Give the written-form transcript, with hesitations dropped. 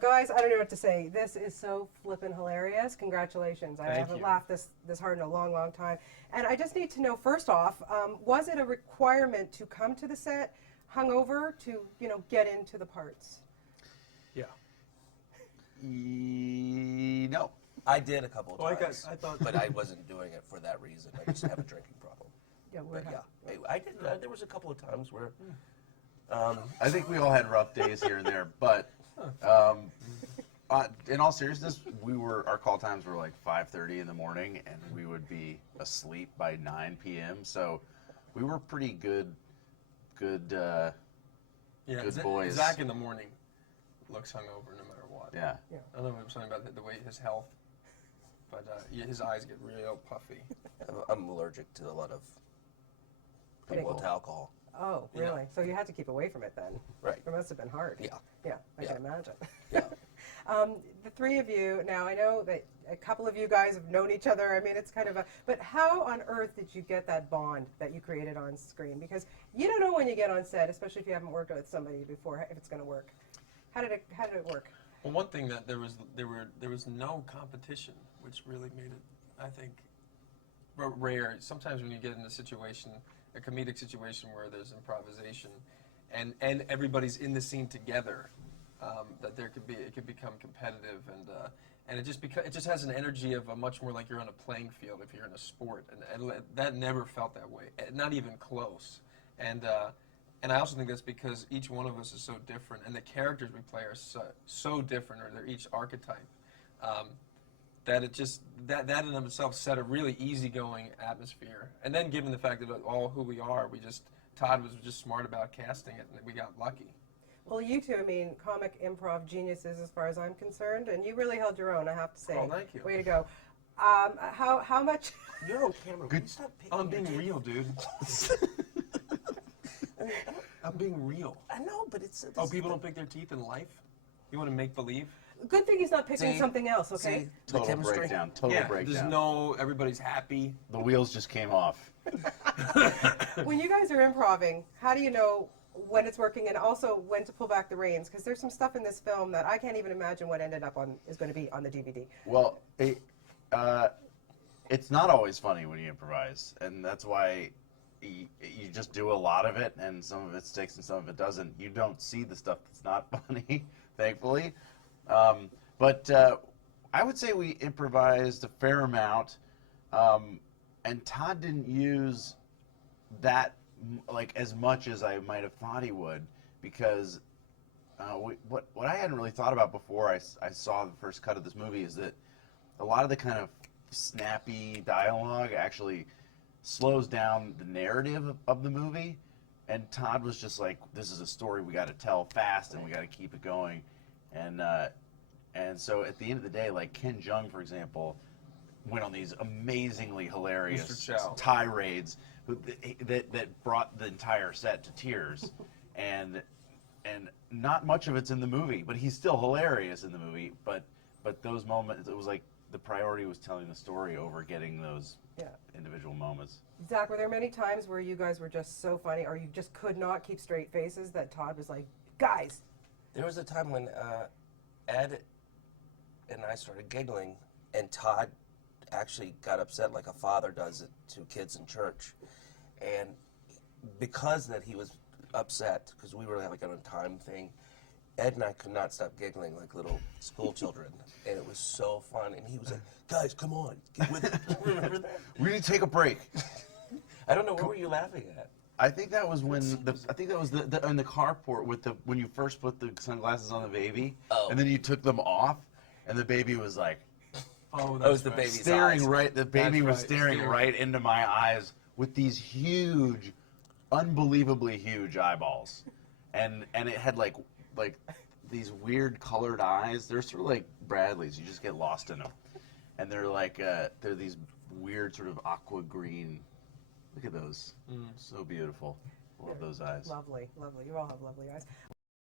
Guys, I don't know what to say. This is so flippin' hilarious. Congratulations. I haven't laughed this hard in a long, long time. And I just need to know, first off, was it a requirement to come to the set hungover to, get into the parts? Yeah. No. I did a couple of times, I thought, but I wasn't doing it for that reason. I just have a drinking problem. Yeah, But yeah, I did. There was a couple of times where. I think we all had rough days here and there, but in all seriousness, our call times were like 5:30 in the morning, and we would be asleep by 9 p.m. So we were pretty good boys. Zach in the morning looks hungover no matter what. Yeah. I don't know something about the way his health, but his eyes get real puffy. I'm allergic to a lot of people with alcohol. Oh, really? So you had to keep away from it then? Right. It must have been hard. Yeah. Yeah, I can imagine. Yeah. The three of you, now I know that a couple of you guys have known each other. I mean, it's kind of but how on earth did you get that bond that you created on screen? Because you don't know when you get on set, especially if you haven't worked with somebody before, if it's going to work. How did it work? Well, one thing that there was no competition, which really made it, I think, rare. Sometimes when you get in a comedic situation where there's improvisation, and everybody's in the scene together, that it could become competitive, and it just has an energy of a much more like you're on a playing field if you're in a sport, and that never felt that way, not even close, and I also think that's because each one of us is so different, and the characters we play are so different, or they're each archetype, that it just that in of itself set a really easygoing atmosphere. And then given the fact that all who we are, Todd was just smart about casting it, and we got lucky. Well, you two, I mean, comic improv geniuses as far as I'm concerned, and you really held your own, I have to say. Oh, thank you. Way to go. How much? You're on camera. Will you stop picking I'm being real, dude. I'm being real. I know, but it's. Oh, people don't pick their teeth in life? You want to make believe? Good thing he's not picking something else, okay? Total breakdown. There's everybody's happy. The wheels just came off. When you guys are improving, how do you know when it's working and also when to pull back the reins? Because there's some stuff in this film that I can't even imagine what ended up is going to be on the DVD. Well, it's not always funny when you improvise, and that's why you just do a lot of it, and some of it sticks and some of it doesn't. You don't see the stuff that's not funny, thankfully. But I would say we improvised a fair amount, and Todd didn't use that like as much as I might have thought he would, because what I hadn't really thought about before I saw the first cut of this movie is that a lot of the kind of snappy dialogue actually slows down the narrative of the movie, and Todd was just like, this is a story we got to tell fast and we got to keep it going, and so at the end of the day, like Ken Jeong, for example, went on these amazingly hilarious tirades that brought the entire set to tears, and not much of it's in the movie, but he's still hilarious in the movie. But those moments, it was like the priority was telling the story over getting those individual moments. Zach, were there many times where you guys were just so funny, or you just could not keep straight faces that Todd was like, guys? There was a time when Ed and I started giggling, and Todd actually got upset like a father does it to kids in church. And because that he was upset, because we were like on a time thing, Ed and I could not stop giggling like little school children. And it was so fun. And he was like, guys, come on, get with it. Remember that? We need to take a break. I don't know, what were you laughing at? I think that was when in the carport with when you first put the sunglasses on the baby, and then you took them off, and the baby was like, oh, that was the baby's staring eyes. right. The baby was staring right into my eyes with these huge, unbelievably huge eyeballs, and it had like these weird colored eyes. They're sort of like Bradley's. You just get lost in them, and they're like they're these weird sort of aqua green. Look at those. So beautiful. Love those eyes. Lovely, lovely. You all have lovely eyes.